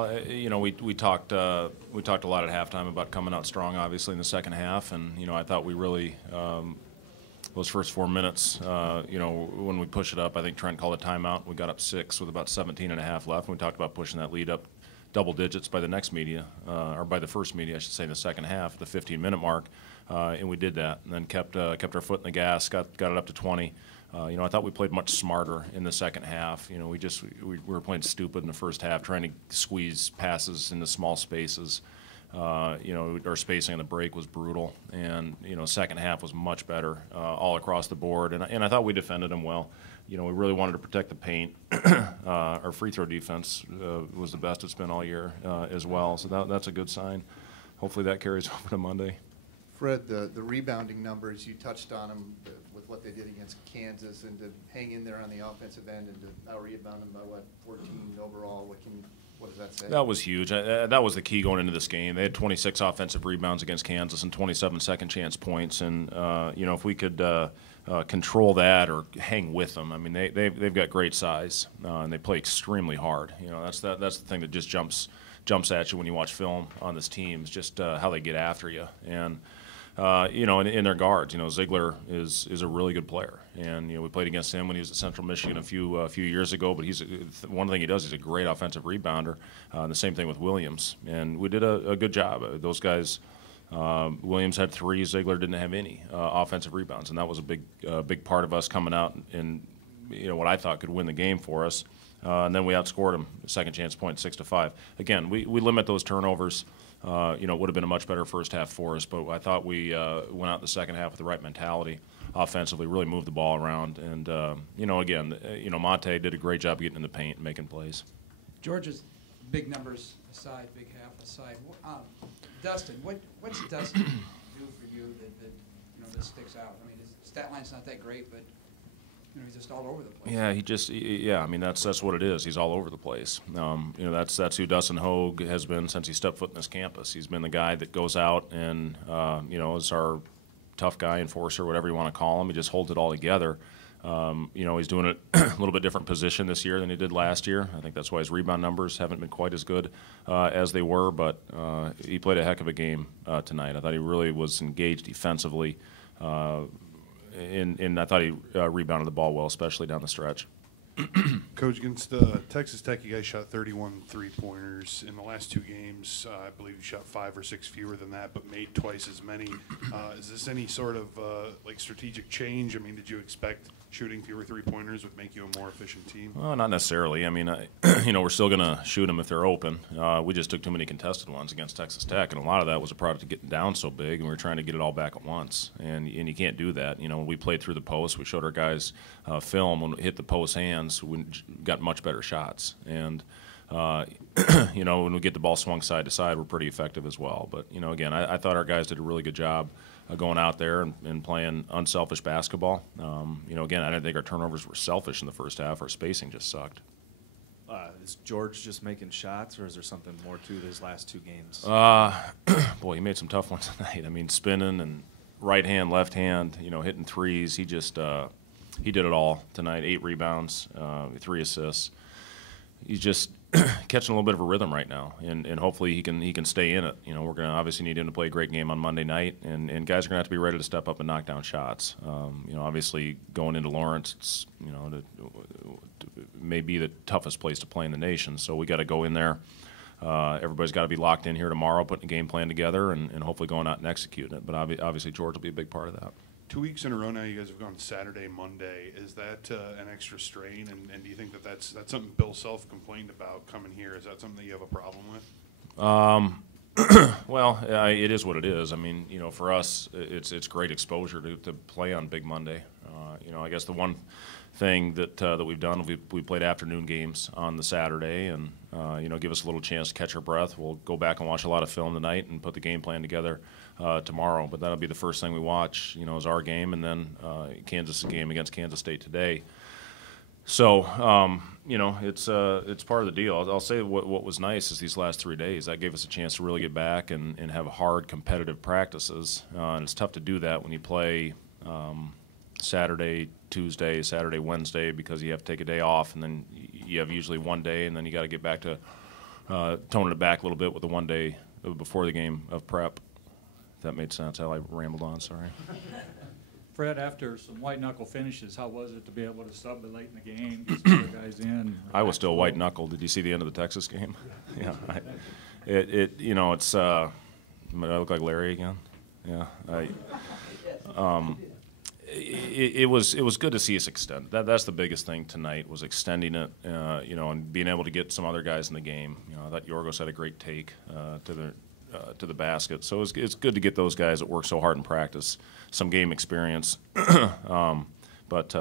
We talked a lot at halftime about coming out strong, obviously in the second half, and I thought we really those first 4 minutes, when we push it up, I think Trent called a timeout. We got up 6 with about 17 and a half left, and we talked about pushing that lead up double digits by the next media, or by the first media, I should say, in the second half, the 15-minute mark, and we did that, and then kept our foot in the gas, got it up to 20. I thought we played much smarter in the second half. We were playing stupid in the first half, trying to squeeze passes into small spaces. Our spacing on the break was brutal, and second half was much better all across the board. And I thought we defended them well. We really wanted to protect the paint. Our free throw defense was the best it's been all year as well. So that's a good sign. Hopefully that carries over to Monday. Fred, the rebounding numbers, you touched on them with what they did against Kansas, and to hang in there on the offensive end and to out-rebound them by, 14 overall. What does that say? That was huge. That was the key going into this game. They had 26 offensive rebounds against Kansas and 27 second-chance points. And, if we could control that or hang with them, I mean, they've got great size, and they play extremely hard. That's the thing that just jumps at you when you watch film on this team, is just how they get after you. And in their guards, Ziegler is a really good player, and we played against him when he was at Central Michigan a few years ago. But one thing he does, he's a great offensive rebounder. And the same thing with Williams, and we did a good job. Those guys, Williams had 3, Ziegler didn't have any offensive rebounds, and that was a big part of us coming out and what I thought could win the game for us. And then we outscored them, second chance point, 6-5. Again, we limit those turnovers. It would have been a much better first half for us, but I thought we went out in the second half with the right mentality offensively, really moved the ball around. And, again, Monte did a great job getting in the paint and making plays. Georgia's big numbers aside, big half aside. Dustin, what's Dustin do for you that sticks out? I mean, his stat line's not that great, but he's just all over the place. Yeah, I mean, that's what it is. He's all over the place. That's who Dustin Hogue has been since he stepped foot in this campus. He's been the guy that goes out and, is our tough guy, enforcer, whatever you want to call him. He just holds it all together. He's doing it a little bit different position this year than he did last year. I think that's why his rebound numbers haven't been quite as good as they were, but he played a heck of a game tonight. I thought he really was engaged defensively. And I thought he rebounded the ball well, especially down the stretch. Coach, against Texas Tech, you guys shot 31 three-pointers. In the last 2 games, I believe you shot 5 or 6 fewer than that, but made twice as many. Is this any sort of strategic change? I mean, did you expect shooting fewer three-pointers would make you a more efficient team? Well, not necessarily. I mean, we're still going to shoot them if they're open. We just took too many contested ones against Texas Tech, and a lot of that was a product of getting down so big, and we were trying to get it all back at once. And you can't do that. When we played through the post, we showed our guys film. When it hit the post hands, we got much better shots. And when we get the ball swung side to side, we're pretty effective as well. But again, I thought our guys did a really good job going out there and playing unselfish basketball. Again, I didn't think our turnovers were selfish in the first half. Our spacing just sucked. Is George just making shots, or is there something more to his last 2 games? Boy, he made some tough ones tonight. I mean, spinning and right hand, left hand, hitting threes. He just he did it all tonight. 8 rebounds, 3 assists. He's just catching a little bit of a rhythm right now, and hopefully he can stay in it. We're going to obviously need him to play a great game on Monday night, and guys are going to have to be ready to step up and knock down shots. Obviously going into Lawrence, it's may be the toughest place to play in the nation, so we got to go in there. Everybody's got to be locked in here tomorrow, putting a game plan together, and hopefully going out and executing it. But obviously George will be a big part of that. 2 weeks in a row now, you guys have gone Saturday, Monday. Is that an extra strain? And do you think that's something Bill Self complained about coming here? Is that something that you have a problem with? Well, it is what it is. I mean, for us, it's great exposure to play on Big Monday. I guess the one thing that we've done, we played afternoon games on the Saturday, and give us a little chance to catch our breath. We'll go back and watch a lot of film tonight and put the game plan together tomorrow. But that'll be the first thing we watch, is our game, and then Kansas game against Kansas State today. So, it's part of the deal. I'll say what was nice is these last 3 days. That gave us a chance to really get back and have hard competitive practices. And it's tough to do that when you play Saturday, Tuesday, Saturday, Wednesday, because you have to take a day off, and then you have usually one day, and then you got to get back to toning it back a little bit with the 1 day before the game of prep. If that made sense. I rambled on. Sorry. Fred, after some white knuckle finishes, how was it to be able to sub late in the game, get some other guys in? I was still white knuckle. Did you see the end of the Texas game? Yeah. You know, it's. I look like Larry again. Yeah. It was good to see us extend. That's the biggest thing tonight, was extending it. You know, and being able to get some other guys in the game. You know, I thought Yorgos had a great take to the basket. So it's good to get those guys that work so hard in practice some game experience. But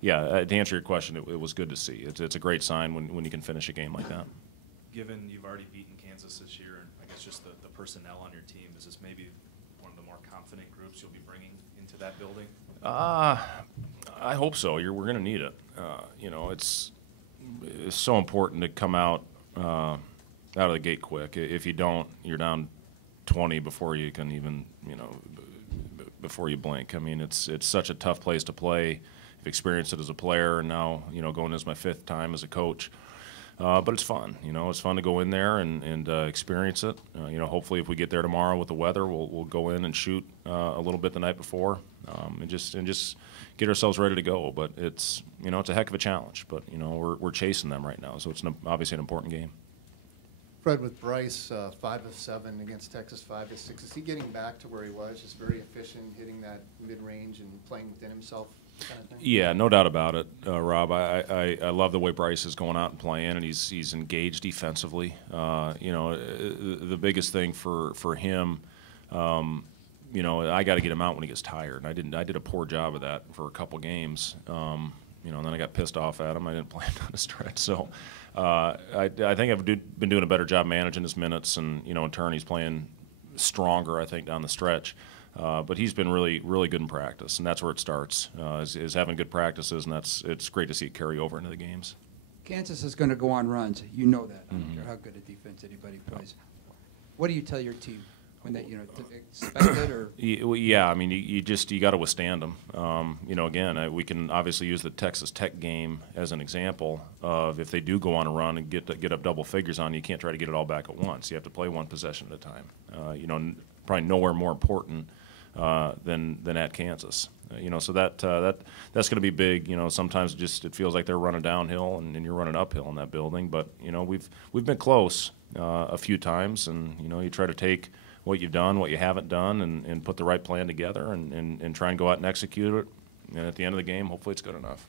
yeah, to answer your question, it was good to see. It's a great sign when you can finish a game like that. Given you've already beaten Kansas this year, and I guess just the personnel on your team, is this maybe one of the more confident groups you'll be bringing into that building? I hope so. We're going to need it. You know, it's so important to come out of the gate quick. If you don't, you're down 20 before you can even, you know, before you blink. I mean, it's such a tough place to play. I've experienced it as a player, and now, you know, going as my 5th time as a coach. But it's fun. You know, it's fun to go in there and experience it. You know, hopefully if we get there tomorrow with the weather, we'll go in and shoot a little bit the night before, and just get ourselves ready to go. But it's, you know, it's a heck of a challenge. But, you know, we're chasing them right now, so it's obviously an important game. Fred, with Bryce, 5 of 7 against Texas, 5 of 6, is he getting back to where he was, just very efficient, hitting that mid-range and playing within himself kind of thing? Yeah, no doubt about it, Rob. I love the way Bryce is going out and playing, and he's engaged defensively. You know, the biggest thing for him, you know, I got to get him out when he gets tired. And I did a poor job of that for a couple games. You know, and then I got pissed off at him. I didn't play him down the stretch. So I think I've been doing a better job managing his minutes, and, you know, in turn he's playing stronger, I think, down the stretch. But he's been really, really good in practice, and that's where it starts, is having good practices, and it's great to see it carry over into the games. Kansas is going to go on runs. You know that. I don't care how good a defense anybody plays. What do you tell your team when they, you know, to expect it, or? Yeah, I mean, you got to withstand them. You know, again, we can obviously use the Texas Tech game as an example of, if they do go on a run and get up double figures on you, can't try to get it all back at once. You have to play one possession at a time. You know, probably nowhere more important than at Kansas. You know, so that's going to be big. You know, sometimes it feels like they're running downhill and you're running uphill in that building. But, you know, we've been close a few times, and, you know, you try to take what you've done, what you haven't done, and put the right plan together and try and go out and execute it. And at the end of the game, hopefully it's good enough.